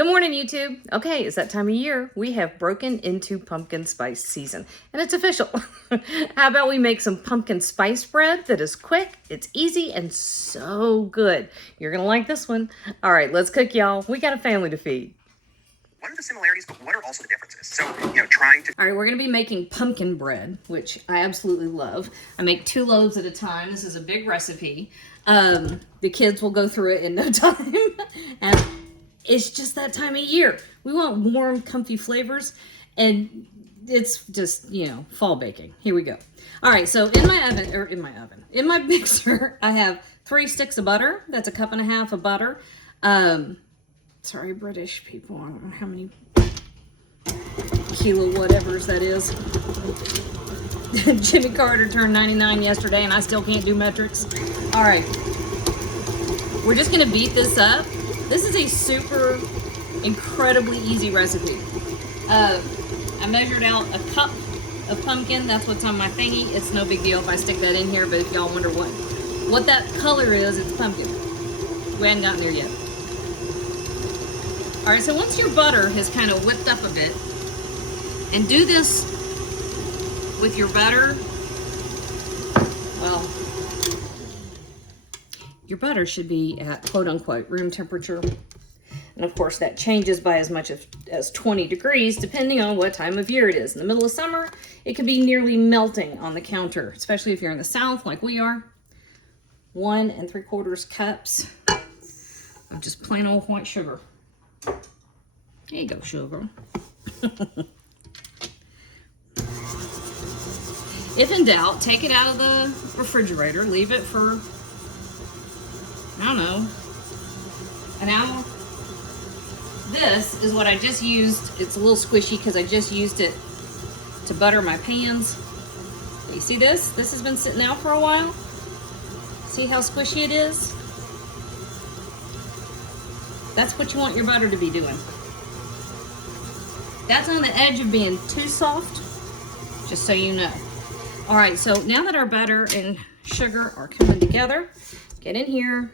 Good morning, YouTube. Okay, it's that time of year. We have broken into pumpkin spice season, and it's official. How about we make some pumpkin spice bread that is quick, it's easy, and so good. You're gonna like this one. All right, let's cook, y'all. We got a family to feed. What are the similarities, but what are also the differences? So, trying to... All right, we're gonna be making pumpkin bread, which I absolutely love. I make 2 loaves at a time. This is a big recipe. The kids will go through it in no time. And it's just that time of year. We want warm, comfy flavors, and it's just, fall baking. Here we go. All right, so in my mixer, I have 3 sticks of butter. That's a 1.5 cups of butter. Sorry, British people, I don't know how many kilo whatevers that is. Jimmy Carter turned 99 yesterday, and I still can't do metrics. All right, we're just gonna beat this up. This is a super, incredibly easy recipe. I measured out a cup of pumpkin. That's what's on my thingy. It's no big deal if I stick that in here, but if y'all wonder what that color is, it's pumpkin. We hadn't gotten there yet. All right, so once your butter has kind of whipped up a bit, and do this with your butter, well, your butter should be at quote-unquote room temperature. And of course, that changes by as much as 20 degrees, depending on what time of year it is. In the middle of summer, it can be nearly melting on the counter, especially if you're in the South like we are. 1 3/4 cups of just plain old white sugar. There you go, sugar. If in doubt, take it out of the refrigerator, leave it for, I don't know, an hour. This is what I just used. It's a little squishy because I just used it to butter my pans. You see this? This has been sitting out for a while. See how squishy it is? That's what you want your butter to be doing. That's on the edge of being too soft, just so you know. All right, so now that our butter and sugar are coming together, get in here,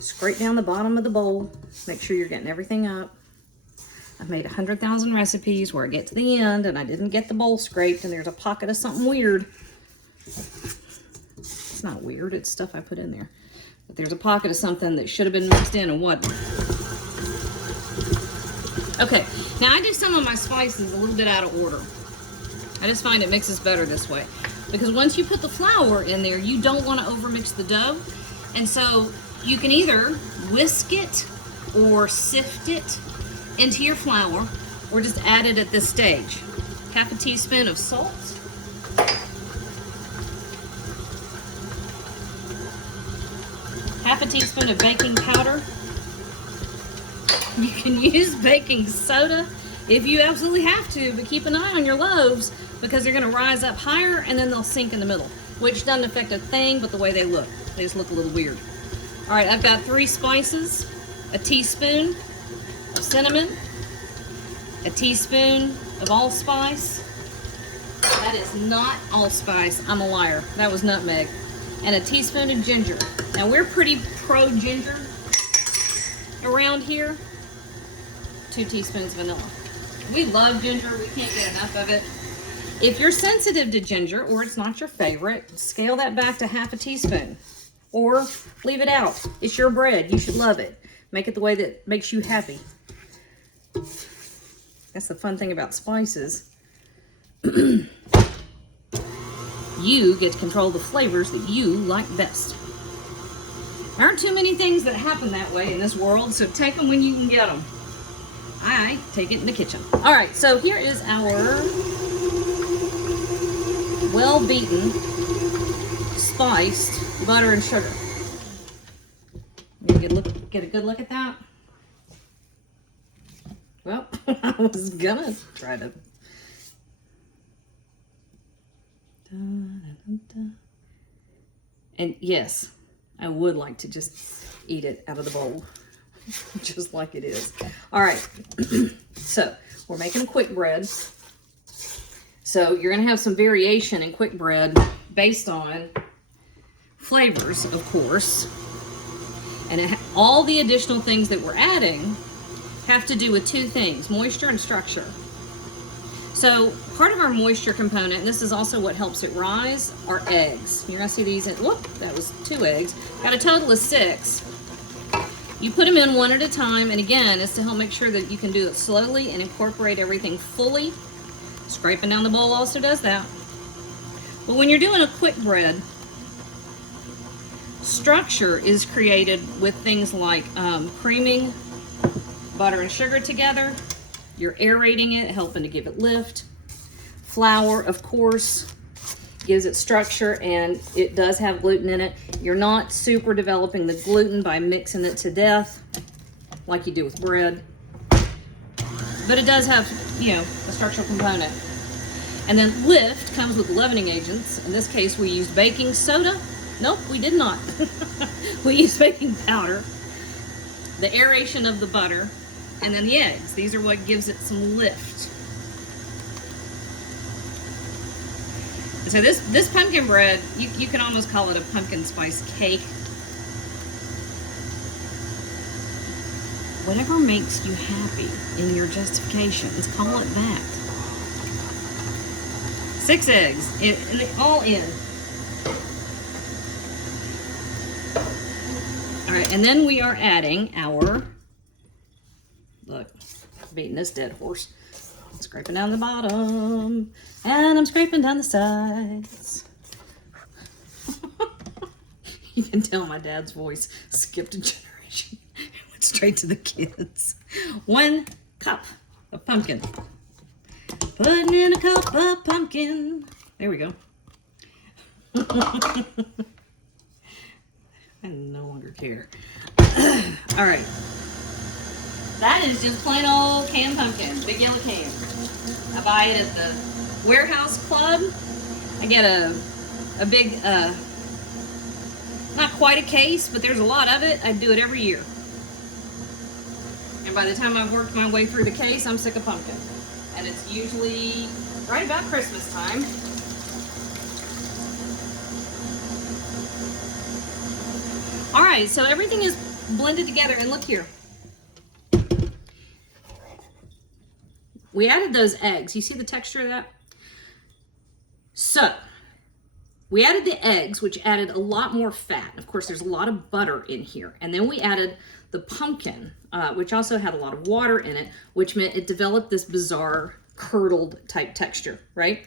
scrape down the bottom of the bowl, make sure you're getting everything up. I've made 100,000 recipes where I get to the end and I didn't get the bowl scraped and there's a pocket of something weird. It's not weird, it's stuff I put in there. But there's a pocket of something that should have been mixed in and wasn't. Okay, now I do some of my spices a little bit out of order. I just find it mixes better this way. Because once you put the flour in there, you don't want to overmix the dough. And so you can either whisk it or sift it into your flour or just add it at this stage. 1/2 teaspoon of salt. Half a teaspoon of baking powder. You can use baking soda if you absolutely have to, but keep an eye on your loaves because they're gonna rise up higher and then they'll sink in the middle, which doesn't affect a thing but the way they look. They just look a little weird. All right, I've got 3 spices, a teaspoon of cinnamon, a teaspoon of allspice. That is not allspice, I'm a liar. That was nutmeg. And a teaspoon of ginger. Now we're pretty pro ginger around here. 2 teaspoons vanilla. We love ginger, we can't get enough of it. If you're sensitive to ginger or it's not your favorite, scale that back to 1/2 teaspoon. Or leave it out. It's your bread, you should love it. Make it the way that makes you happy. That's the fun thing about spices. You get to control the flavors that you like best. There aren't too many things that happen that way in this world, so take them when you can get them. I take it in the kitchen. All right, so here is our well-beaten, spiced butter and sugar. Get a good look at that. Well, I was gonna try to. And yes, I would like to just eat it out of the bowl, just like it is. All right, so we're making quick bread. So you're gonna have some variation in quick bread based on flavors, of course. And all the additional things that we're adding have to do with two things, moisture and structure. So part of our moisture component, and this is also what helps it rise, are eggs. You're gonna see these in, whoop, that was 2 eggs. Got a total of 6. You put them in one at a time, and again, it's to help make sure that you can do it slowly and incorporate everything fully. Scraping down the bowl also does that. But when you're doing a quick bread, structure is created with things like creaming butter and sugar together. You're aerating it, helping to give it lift. Flour, of course, gives it structure, and it does have gluten in it. You're not super developing the gluten by mixing it to death like you do with bread. But it does have, you know, a structural component. And then lift comes with leavening agents. In this case, we used baking soda. Nope, we did not. We used baking powder, the aeration of the butter, and then the eggs. These are what gives it some lift. So this pumpkin bread, you can almost call it a pumpkin spice cake. Whatever makes you happy in your justifications, call it that. 6 eggs, all in. All right, and then we are adding our, look, beating this dead horse. Scraping down the bottom, and I'm scraping down the sides. You can tell my dad's voice skipped a generation. It went straight to the kids. 1 cup of pumpkin. Putting in a cup of pumpkin. There we go. I no longer care. All right. That is just plain old canned pumpkin, big yellow can. I buy it at the warehouse club. I get a big, not quite a case, but there's a lot of it. I do it every year. And by the time I've worked my way through the case, I'm sick of pumpkin. And it's usually right about Christmas time. All right, so everything is blended together, and look here. We added those eggs. You see the texture of that? So, we added the eggs, which added a lot more fat. Of course, there's a lot of butter in here. And then we added the pumpkin, which also had a lot of water in it, which meant it developed this bizarre curdled type texture, right?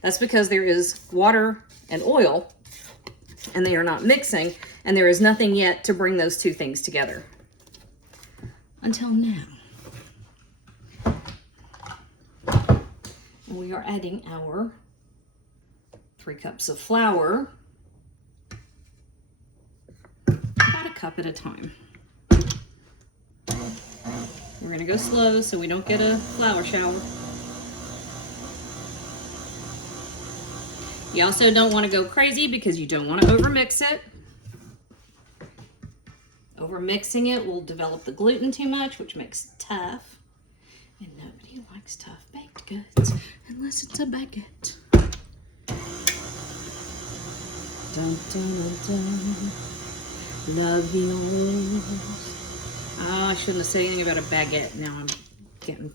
That's because there is water and oil, and they are not mixing, and there is nothing yet to bring those two things together. Until now. We are adding our 3 cups of flour, about a cup at a time. We're going to go slow so we don't get a flour shower. You also don't want to go crazy because you don't want to overmix it. Overmixing it will develop the gluten too much, which makes it tough. And nobody likes tough baked goods unless it's a baguette. Dun, dun, dun, dun. Love yours. Oh, I shouldn't have said anything about a baguette. Now I'm getting,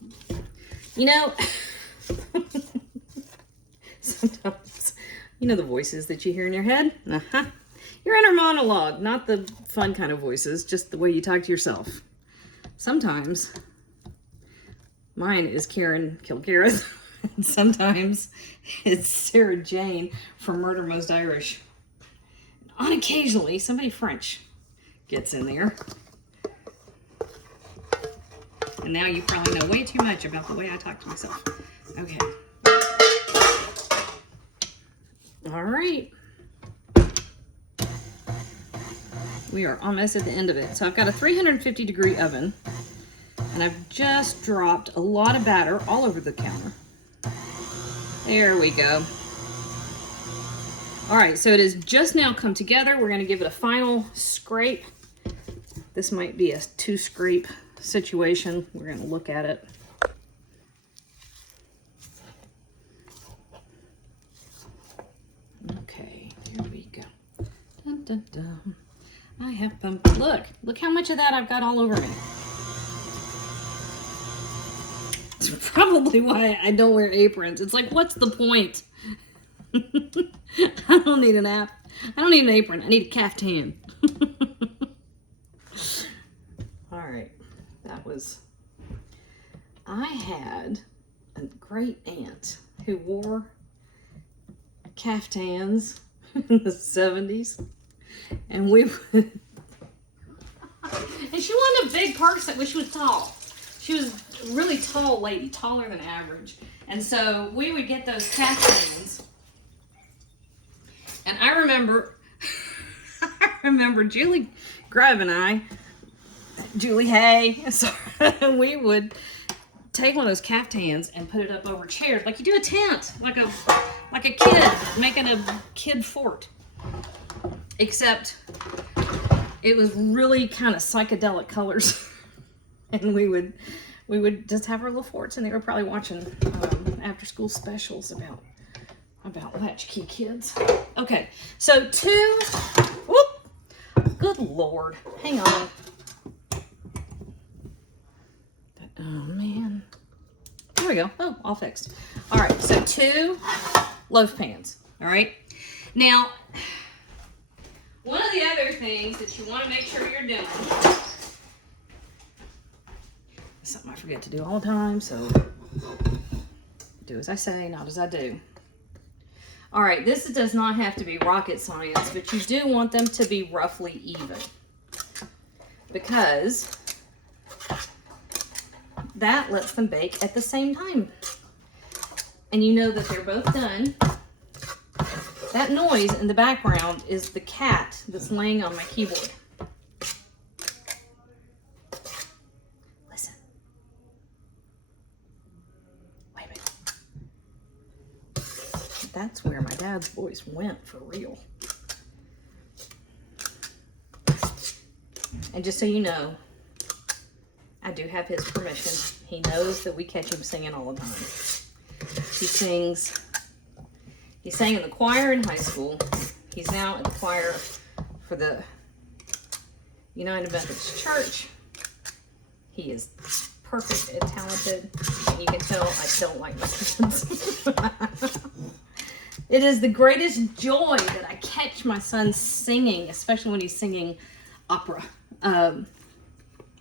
you know, sometimes, you know the voices that you hear in your head? Uh-huh. Your inner monologue, not the fun kind of voices, just the way you talk to yourself. Sometimes mine is Karen Kilgareth, and sometimes it's Sarah Jane from Murder Most Irish. On occasionally, somebody French gets in there. And now you probably know way too much about the way I talk to myself. Okay. All right. We are almost at the end of it. So I've got a 350-degree oven, and I've just dropped a lot of batter all over the counter. There we go. All right, so it has just now come together. We're gonna give it a final scrape. This might be a 2-scrape situation. We're gonna look at it. Okay, here we go. Dun, dun, dun. I have pumpkin. Look how much of that I've got all over me. probably why I don't wear aprons. It's like, what's the point? I don't need an I don't need an apron. I need a caftan. All right, that was. I had a great aunt who wore caftans in the 70s, and we would. And she wasn't a big person, but she was tall. She was a really tall lady, taller than average. And so we would get those caftans. And I remember Julie Grubb and Julie Hay, we would take one of those caftans and put it up over chairs, like you do a tent, like a kid making a kid fort. Except it was really kind of psychedelic colors. And we would just have our little forts, and they were probably watching after school specials about latchkey kids. Okay, so good Lord, hang on. Oh man, there we go. Oh, all fixed. All right, so 2 loaf pans. All right, now one of the other things that you want to make sure you're doing, something I forget to do all the time, so do as I say, not as I do. All right, this does not have to be rocket science, but you do want them to be roughly even, because that lets them bake at the same time. And you know that they're both done. That noise in the background is the cat that's laying on my keyboard. Listen. Wait a minute. That's where my dad's voice went for real. And just so you know, I do have his permission. He knows that we catch him singing all the time. He sang in the choir in high school. He's now in the choir for the United Methodist Church. He is perfect and talented. And you can tell I don't like my kids. It is the greatest joy that I catch my son singing, especially when he's singing opera.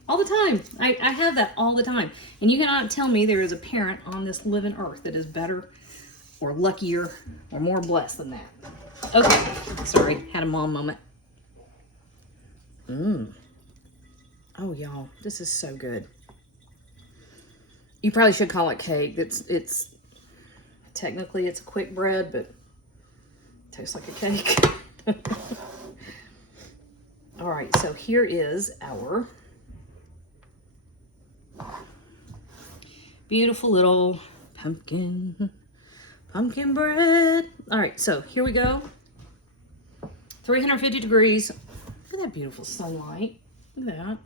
All the time. I have that all the time. And you cannot tell me there is a parent on this living earth that is better or luckier or more blessed than that. Okay. Sorry. Had a mom moment. Oh, y'all. This is so good. You probably should call it cake. It's technically it's a quick bread, but it tastes like a cake. All right. So here is our beautiful little pumpkin bread. All right, so here we go. 350 degrees. Look at that beautiful sunlight. Look at that.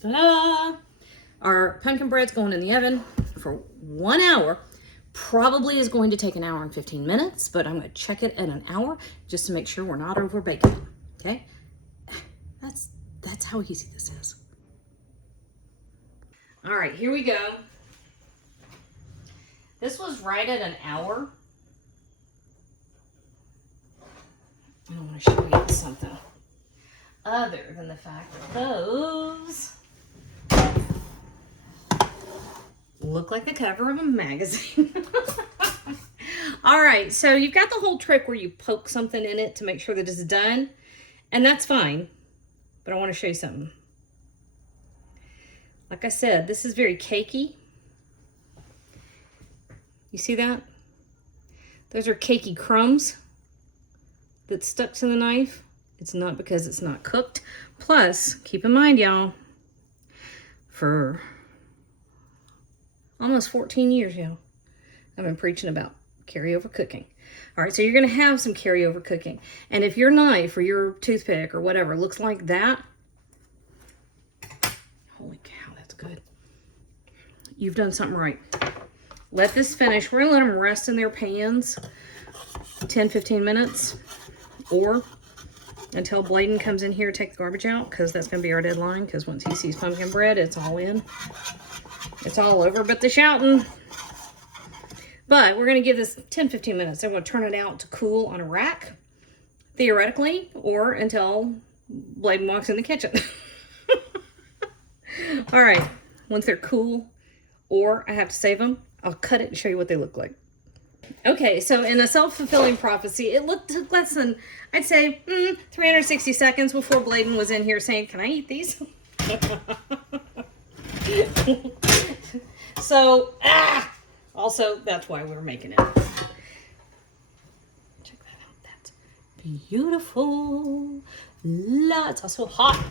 Ta-da! Our pumpkin bread's going in the oven for 1 hour. Probably is going to take 1 hour and 15 minutes, but I'm going to check it at an hour just to make sure we're not over baking. Okay? That's how easy this is. All right, here we go. This was right at an hour. I want to show you something other than the fact that those look like the cover of a magazine. All right, so you've got the whole trick where you poke something in it to make sure that it's done, and that's fine, but I want to show you something. Like I said, this is very cakey. You see that? Those are cakey crumbs that stuck to the knife. It's not because it's not cooked. Plus, keep in mind, y'all, for almost 14 years, y'all, I've been preaching about carryover cooking. All right, so you're going to have some carryover cooking. And if your knife or your toothpick or whatever looks like that, holy cow. Good. You've done something right. Let this finish. We're going to let them rest in their pans 10-15 minutes, or until Bladen comes in here to take the garbage out, because that's going to be our deadline, because once he sees pumpkin bread, it's all in. It's all over but the shouting. But we're going to give this 10-15 minutes. I'm going to turn it out to cool on a rack, theoretically, or until Bladen walks in the kitchen. All right, once they're cool, or I have to save them, I'll cut it and show you what they look like. Okay, so in a self-fulfilling prophecy, it took less than, I'd say, 360 seconds before Bladen was in here saying, can I eat these? So, also, that's why we're making it. Check that out. That's beautiful. It's also hot.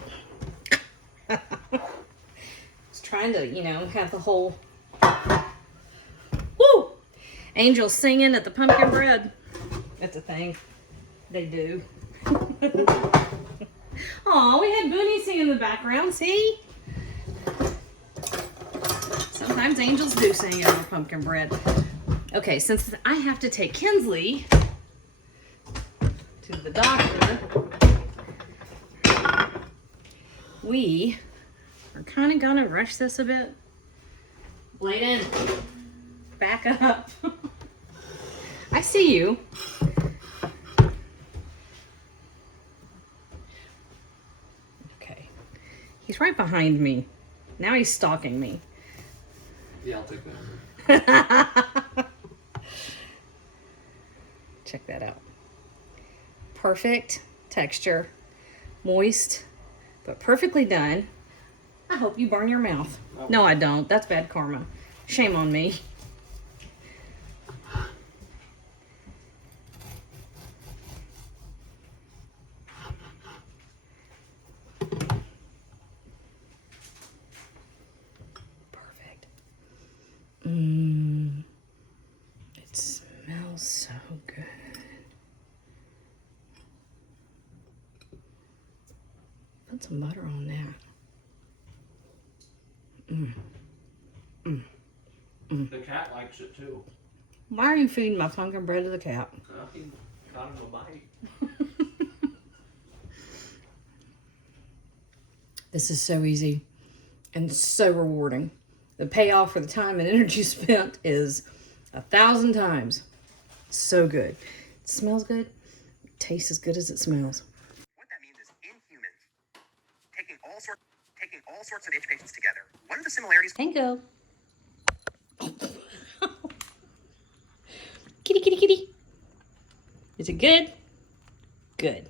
Just trying to, you know, have the whole... Woo! Angels singing at the pumpkin bread. That's a thing. They do. Aw, we had Booney singing in the background, see? Sometimes angels do sing over pumpkin bread. Okay, since I have to take Kinsley to the doctor, we are kind of gonna rush this a bit. Bladen, back up. I see you. Okay, he's right behind me. Now he's stalking me. Yeah, I'll take that. Check that out. Perfect texture, moist, but perfectly done. I hope you burn your mouth. Oh. No, I don't. That's bad karma. Shame on me. Perfect. It smells so good. Put some butter on that. The cat likes it too. Why are you feeding my pumpkin bread to the cat? He got him a bite. This is so easy and so rewarding. The payoff for the time and energy spent is 1,000 times. So good. It smells good. It tastes as good as it smells. What that means is in humans, taking all sorts of itch patients together, what are the similarities? Tango. Kitty, kitty, kitty. Is it good? Good.